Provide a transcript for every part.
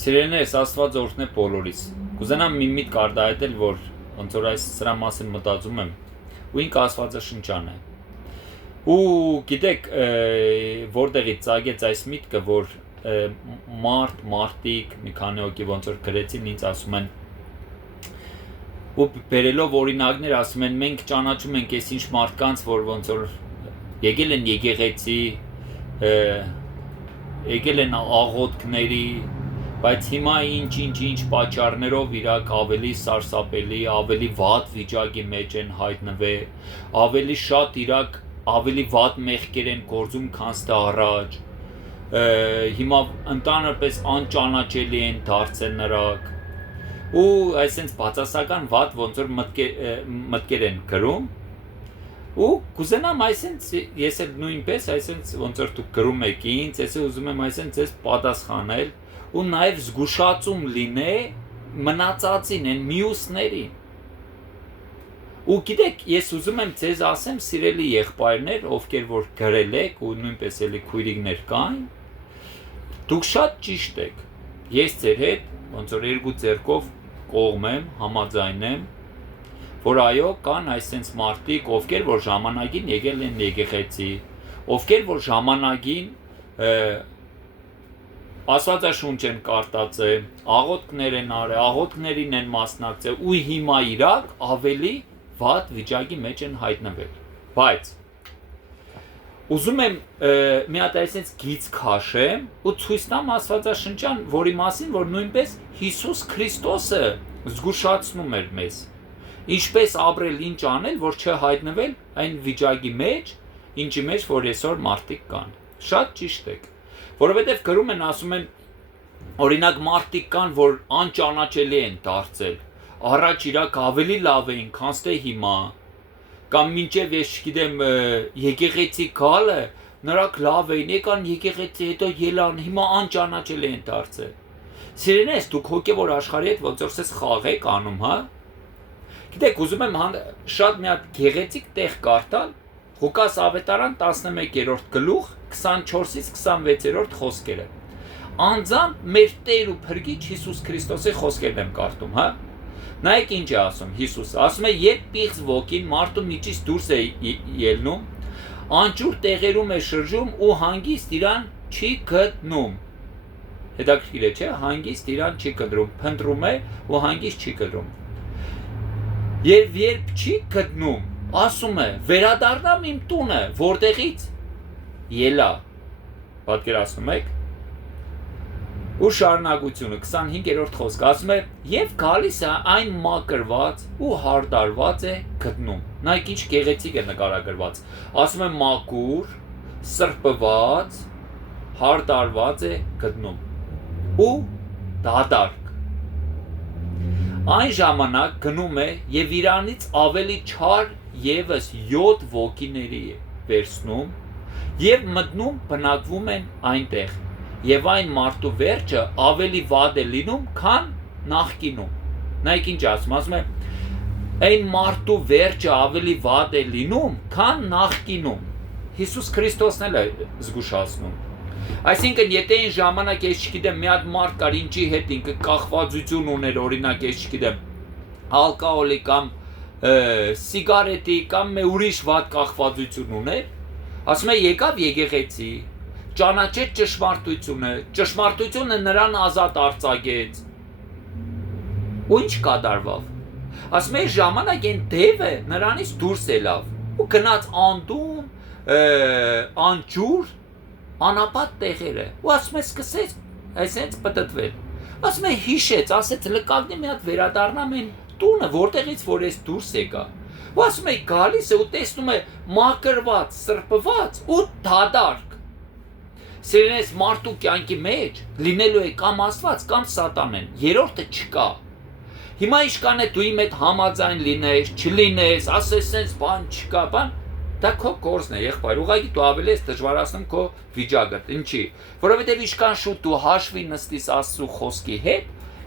Սիրելիներս, Աստված օրհնե բոլորիս։ Կուզենամ մի միտք արտահայտել, որ ոնց որ այս սրա մասին մտածում եմ, ու ինքը Աստվածաշնչան է։ Ու գիտեք, որտեղից ծագեց այս միտքը, որ մարդիկ, մի քանի հոգի ոնց որ գրեցին, ինձ ասում են, ու բերելով օրինակներ ասում են, մենք ճանաչում ենք այս ինչ մարդկանց, որ ոնց որ եկել են եկեղեցի, եկել են աղոթքների, բայց հիմա ինչ պատճառներով իրակ ավելի սարսափելի, ավելի վատ վիճակի մեջ են հայտնվել, ավելի շատ իրակ ավելի վատ մեղքեր են գործում, քան թե առաջ, հիմա ընդհանրապես անճանաչելի են դարձել նրանք, ու այսինքն բացասական վատ ոնց որ մտքեր են գրում, ու կուզենամ այսինքն ես էլ նույնպես այսինքն ոնց որ դուք գրում եք ինձ, ես ուզում եմ այսինքն ձեզ պատասխանել ու նաև զգուշացում լինե մնացածին, են մյուսներին։ Ու գիտեք, ես ուզում եմ ձեզ ասեմ, սիրելի եղբայրներ, ովքեր որ գրել եք ու նույնպես էլի քույրիկներ կային, դուք շատ ճիշտ եք։ Ես ձեր հետ ոնց որ երկու ձեռքով կողմեմ, համաձայնեմ, որ այո, կան այսպես մարդիկ, ովքեր որ ժամանակին եկել են եկեղեցի, ովքեր որ ժամանակին Աստվածաշունչ են կարդացել, աղոթքներ են արել, աղոթքներին են մասնակցել ու հիմա իրակ ավելի վատ վիճակի մեջ են հայտնվել։ Բայց ուզում եմ մի հատ այսպես գիծ քաշեմ ու ցույց տամ Աստվածաշնչյան, որի մասին որ նույնպես Հիսուս Քրիստոսը զգուշացնում էր մեզ։ Ինչպես ապրել, ինչ անել, որ չհայտնվել այն վիճակի մեջ, ինչի մեջ որ այսօր մարդիկ կան։ Շատ ճիշտ եք։ Որովհետև գրում են, ասում են, օրինակ մարդիկ կան, որ անճանաչելի են դարձել, առաջ իրակ ավելի լավ էին, քան թե հիմա, կամ մինչև ես չգիտեմ եկեղեցի գալը, նրանք լավ էին, եկան եկեղեցի, հետո ելան, հիմա անճանաչելի են դարձել։ Սիրելիներս, դուք հոգևոր աշխարհի հետ ոնց որ ցես խաղ եք անում, հա։ Գիտեք, ուզում եմ շատ մի հատ գեղեցիկ տեղ կարդալ, Ղուկաս ավետարան 11-րդ գլուխ 24-ից 26-րդ խոսքերը։ Անձամբ մեր Տեր ու Փրկիչ Հիսուս Քրիստոսի խոսքերն եմ կարդում, հա։ Նայեք ինչ է ասում Հիսուսը, ասում է, երբ պիղծ ոգին մարդու միջից դուրս է ելնում, անջուր տեղերում է շրջում ու հանգիստ իրան չի գտնում։ Հետաքրքիր է, չէ՞, հանգիստ իրան չի գտնում, փնտրում է ու հանգիստ չի գտնում։ Երբ չի գտնում, ասում է, վերադառնամ իմ տունը, որտեղից ելա, պատկերացնում եք, ու շարունակությունը 25-րդ խոսքը ասում է, եւ գալիս է այն մակրված ու հարդարված է գտնում։ Նայեք ինչ գեղեցիկ է նկարագրված, ասում է մակուր, սրբված, հարդարված է գտնում ու դադարք։ Այն ժամանակ գնում է եւ իրանից ավելի չար եւս 7 ոգիների է վերցնում եւ մտնում բնակվում են այնտեղ եւ այն մարդու վերջը ավելի վատ է լինում, քան նախկինում։ Նայեք ինչ ասում է, այն մարդու վերջը ավելի վատ է լինում, քան նախկինում։ Հիսուս Քրիստոսն էլ է զգուշացնում։ Այսինքն, եթե այն ժամանակ ես չգիտեմ, մի հատ մարդ կար, ինչի հետ ինքը կախվածություն ուներ, օրինակ ես չգիտեմ, ալկոհոլի կամ սիգարետի կամ ուրիշ վատ կախվածություն ուներ, ասում է եկավ եկեղեցի, ճանաչեց ճշմարտությունը, ճշմարտությունը նրան ազատ արձակեց։ Ու ինչ կատարվավ։ Ասում է ժամանակ այն դևը նրանից դուրս ելավ ու գնաց անդուն, անջուր, անապատ տեղերը, ու ասում է սկսեց այսպես պտտվել, ասում է հիշեց, ասեց լկագնի մի հատ վերադառնամ այն տունը, որտեղից որ ես դուրս եկա, ու ասում է գալիս է ու տեսնում է մակրված, սրբված ու դադարք։ Սիրելիներս, մարդու կյանքի մեջ լինելու է կամ Աստված կամ Սատանեն, երրորդը չկա։ Հիմա իշքան է դու իմ հետ համաձայն լինես, չլինես, ասես sense բան չկա, բան դա քո կորզն է, եղբայր, ուղղակի դու ավելի ես դժվարացնում քո վիճակը, ինչի, որովհետև իշքան շուտ դու հաշվի նստիս Աստծո խոսքի հետ,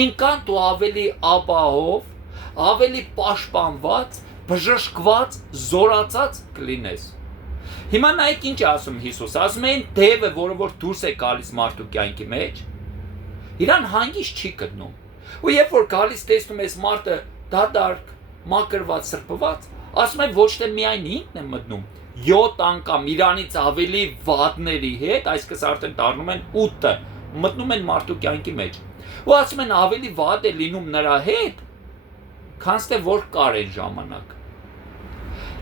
այնքան դու ավելի ապահով, ավելի պաշտպանված, բժշկված, զորացած կլինես։ Հիմա նայեք ինչ ասում Հիսուս, ասում է այն դևը, որը որ դուրս է գալիս մարդու կյանքի մեջ, Իրան հանգիստ չի գտնում։ Ու երբ որ գալիս տեսնում ես մարդը դատարկ, մակրված, սրբված, ասում են ոչ թե միայն ինքն է մտնում, 7 անգամ իրանից ավելի վատների հետ, այսպես արդեն դառնում են 8-ը, մտնում են մարդու կյանքի մեջ։ Ու ասում են ավելի վատ է լինում նրա հետ, քան թե որ կար այն ժամանակ։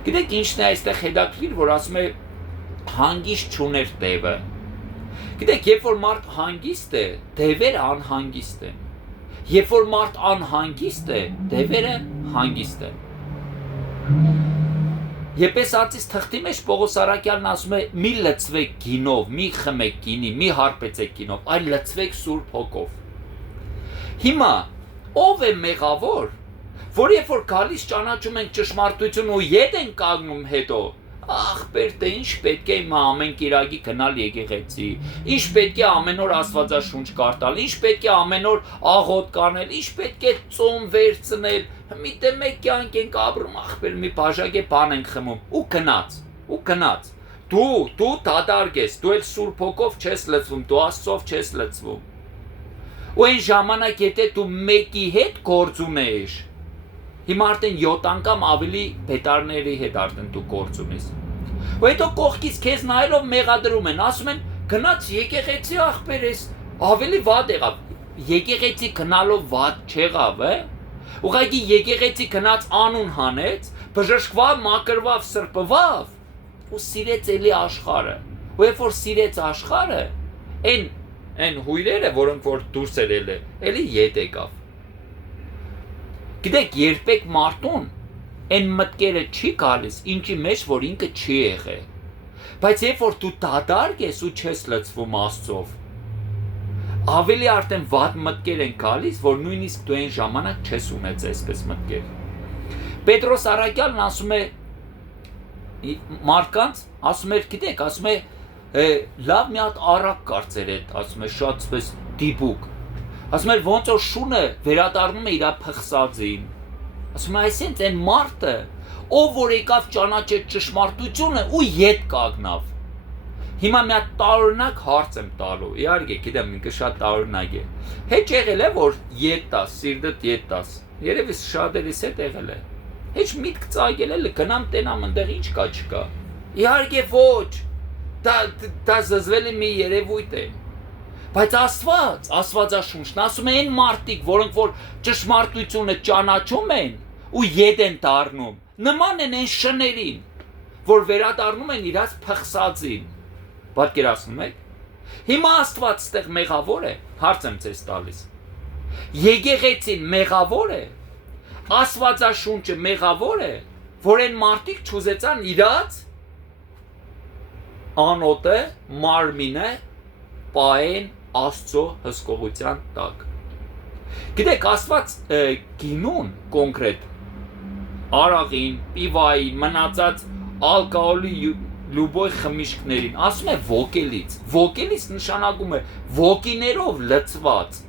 Գիտեք ինչն է այստեղ հետաքրքիր, որ ասում է հանգիստ չուներ տևը։ Գիտեք, երբ որ մարդ հանգիստ է, դևերը անհանգիստ են։ Երբ որ մարդ անհանգիստ է, դևերը հանգիստ են։ Եփեսացիս թղթի մեջ Պողոս Արաքյալն ասում է՝ մի լցվեք գինով, մի խմեք գինի, մի հարբեցեք գինով, այլ լցվեք Սուրբ Հոգով։ Հիմա ով է մեղավոր, որ երբ որ գալիս ճանաչում ենք ճշմարտություն ու ետ են կանգնում հետո, ախպեր թե ինչ պետք է հիմա ամեն կիրակի գնալ եկեղեցի, ինչ պետք է ամեն օր Աստվածաշունչ կարդալ, ինչ պետք է ամեն օր աղոտ կանել, ինչ պետք է ծոմ վերցնել, մի տե մեկ կյանք ենք ապրում, ախպեր մի բաժակե բան ենք խմում ու գնաց։ Դու դադարք ես, դու էլ Սուրբ Հոգով չես լցվում, դու Աստծով չես լցվում։ Ու այն ժամանակ եթե դու մեկի հետ գործ ունես, հիմա արդեն 7 անգամ ավելի բետարների հետ արդեն դու գործ ունես։ Ու հետո կողքից քեզ նայելով մեղադրում են, ասում են գնաց եկեղեցի ախպեր ես, ավելի վատ եղավ։ Եկեղեցի գնալով վատ չեղավ, ուղղակի եկեղեցի գնաց անուն հանեց, բժշկվավ, մակրվավ, սրբվավ ու սիրեց էլի աշխարհը։ Ու երբ որ սիրեց աշխարհը, այն հույրերը, որոնք որ դուրս էր էլի ետ եկավ։ Գիտեք, երբեք մարդուն այն մտքերը չի գալիս, ինչի մեջ որ ինքը չի եղել։ Բայց երբ որ դու դադարք ես ու չես լցվում Աստծով, ավելի արդեն վատ մտքեր են գալիս, որ նույնիսկ դու այն ժամանակ չես ունեցել այսպես մտքեր։ Պետրոս Արաքյալն ասում է մարդկանց, ասում էր, գիտեք, ասում է լավ մի հատ առակ կարծեր այդ, ասում է շատ սպես դիպուկ։ Ասում էր ոնց որ շունը վերադառնում է իր փխսածին։ Ասում է այսինքն այն մարդը, ով որ եկավ ճանաչեց ճշմարտությունը ու ետ կանգնավ։ Հիմա մի հատ տարօրինակ հարց եմ տալու։ Իհարկե, գիտեմ, ինքը շատ տարօրինակ է։ Հեչ եղել է որ ետ տաս, սիրտդ ետ տաս։ Երևի շատերիս հետ եղել է։ Հեչ միտք ծագել է, գնամ տենամ այնտեղ ինչ կա չկա։ Իհարկե ոչ։ Դա զզվելի մի երևույթ է։ Բայց Աստվածաշունչն ասում է այն մարդիկ, որոնք որ ճշմարտությունը ճանաչում են ու ետ են դառնում, նման են այն շներին, որ վերադառնում են իրաց փխսածին։ Պատկերացնում եք։ Հիմա Աստված ստեղ մեղավոր է, հարց եմ ձեզ տալիս։ Եկեղեցին մեղավոր է, Աստվածաշունչը մեղավոր է, որ այն մարդիկ չուզեցան իրաց անոտը, մարմինը պահեն Աստծո հսկողության տակ։ Գիտեք, Աստված գինուն կոնկրետ արաղին, պիվային, մնացած ալկոհոլի լուբոյ խմիչքներին, ասում է ոգելից։ Ոգելից նշանակում է ոգիներով լցված։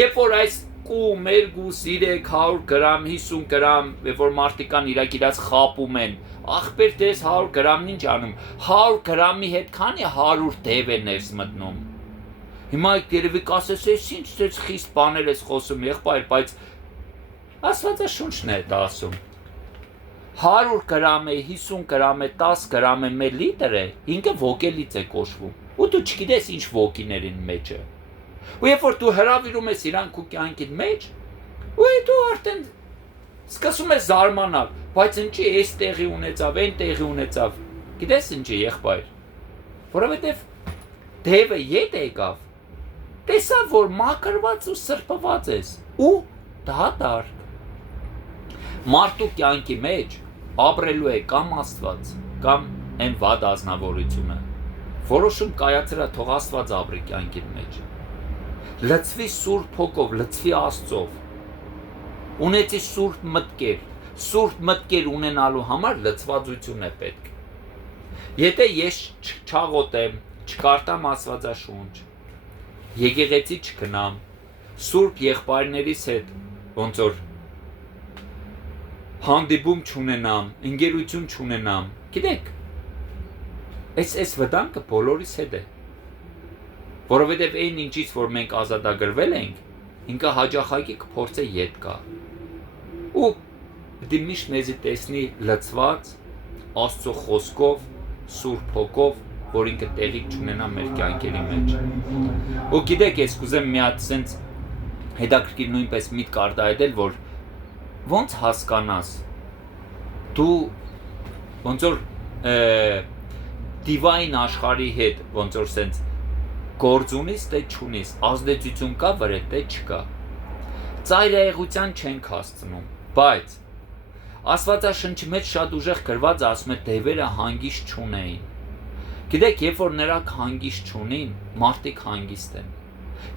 Երբ որ այս կում, 2, 3, 100 գրամ, 50 գրամ, երբ որ մարդիկան իրաց խապում են, ախպեր տես 100 գրամն ինչ անում, 100 գրամի հետ քանի 100 դև է ներս մտնում։ Հիմա երևի կասես, ես ինչ ցած խիստ բաներ ես խոսում եղբայր, բայց Աստվածաշունչն է դա ասում։ 100 գրամ է, 50 գրամ է, 10 գրամ է, 1 լիտր է, ինքը ոգելից է կոչվում։ Ու դու չգիտես ինչ ոգիներին մեջ է։ Ու երբ որ դու հրավիրում ես իրան քո կյանքի մեջ, ու դու արդեն սկսում ես զարմանալ, բայց ինչի էս տեղի ունեցավ, այն տեղի ունեցավ։ Գիտես ինչի եղբայր։ Որովհետև դևը ետ եկավ։ Տեսավ որ մաքրված ու սրբված ես ու դատարկ։ Մարդու կյանքի մեջ ապրելու է կամ Աստված, կամ այն վատ ազնվորությունը։ Որոշում կայացրա թող Աստված ապրի կյանքի մեջ։ Լցվի Սուրբ Հոգով, լցվի Աստծով։ Ունեցի սուրբ մտքեր ունենալու համար լցվածություն է պետք։ Եթե ես չաղոտեմ, չկարտամ Աստվածաշունչ, եկեղեցի չգնամ, սուրբ եղբայրներիս հետ ոնց որ հանդիպում չունենամ, ընկերություն չունենամ, գիտեք, այս վտանգը բոլորիս հետ է։ Որովհետև այն ինչից որ մենք ազատագրվել ենք, ինքը հաջախակի կփորձե ետ գա։ Ու դի միշտ մեզի տեսնի լծված Աստծո խոսքով, Սուրբ Հոգով, որ ինքը տեղի չունենա մեր կյանքերի մեջ։ Ու գիտեք, ես կուզեմ մի հատ sense հետաքրքիր նույնպես միտք արտահայտել, որ ոնց հասկանաս դու ոնց որ դիվայն աշխարհի հետ ոնց որ sense գործ ունիս, թե չունիս, ազդեցություն կա վրեդ, թե չկա։ Ծայրահեղության չենք հասցնում, բայց Աստվածաշնչի մեջ շատ ուժեղ գրված ասում է դևերը հանգիստ չունեին։ Գիտեք, երբ որ նրանք հանգիստ չունին, մարդիկ հանգիստ են։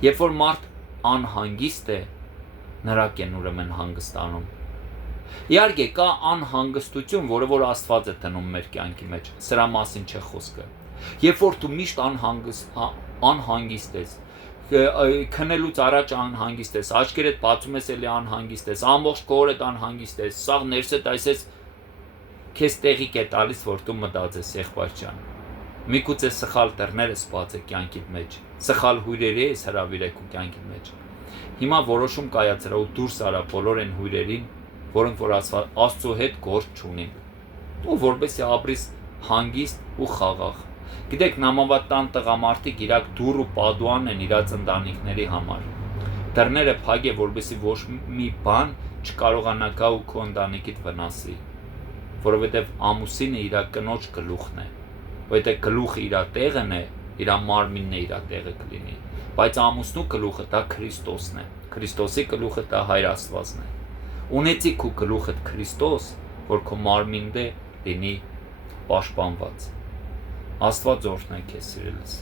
Երբ որ մարդ անհանգիստ է, նրանք են ուրեմն հանգստանում։ Իհարկե կա անհանգստություն, որը որ Աստված է տնում մեր կյանքի մեջ։ Սրա մասին չէ խոսքը։ Երբ որ դու միշտ անհանգիստ ես, քնելուց առաջ անհանգիստ ես, աչքերդ բացում ես էլի անհանգիստ ես, ամբողջ կողորդ անհանգիստ ես, սաղ ներսդ այսպես քեզ տեղիք է տալիս, որ դու մտածես եղբայրջան։ Միգուցե սխալ դռները սպած է կյանքիդ մեջ, սխալ հյուրերի ես հրավիրեք ու կյանքիդ մեջ։ Հիմա որոշում կայացրա ու դուրս արա բոլոր այն հյուրերին, որոնք որ Աստծո հետ գործ չունին, ու որպեսզի ապրես հանգիստ ու խաղաղ։ Գիտեք, նամավատան տղամարդիկ իրակ դուռ ու պատուան են իրաց ընտանիքների համար։ Դռները փակ է, որպեսզի ոչ մի բան չկարողանա գա ու քո ընտանիքիդ վնասի, որովհետև ամուսինը իր կնոջ գլուխն է, որովհետև գլուխը իր տեղն է, իր մարմինն է իր տեղը կլինի, բայց ամուսնու գլուխը դա Քրիստոսն է, Քրիստոսի գլուխը դա Հայր Աստվածն է։ Ունեցի քո գլուխդ Քրիստոս, որ քո մարմինն է լինի պաշտպանված։ Աստված օրհնի քեզ սիրելիս։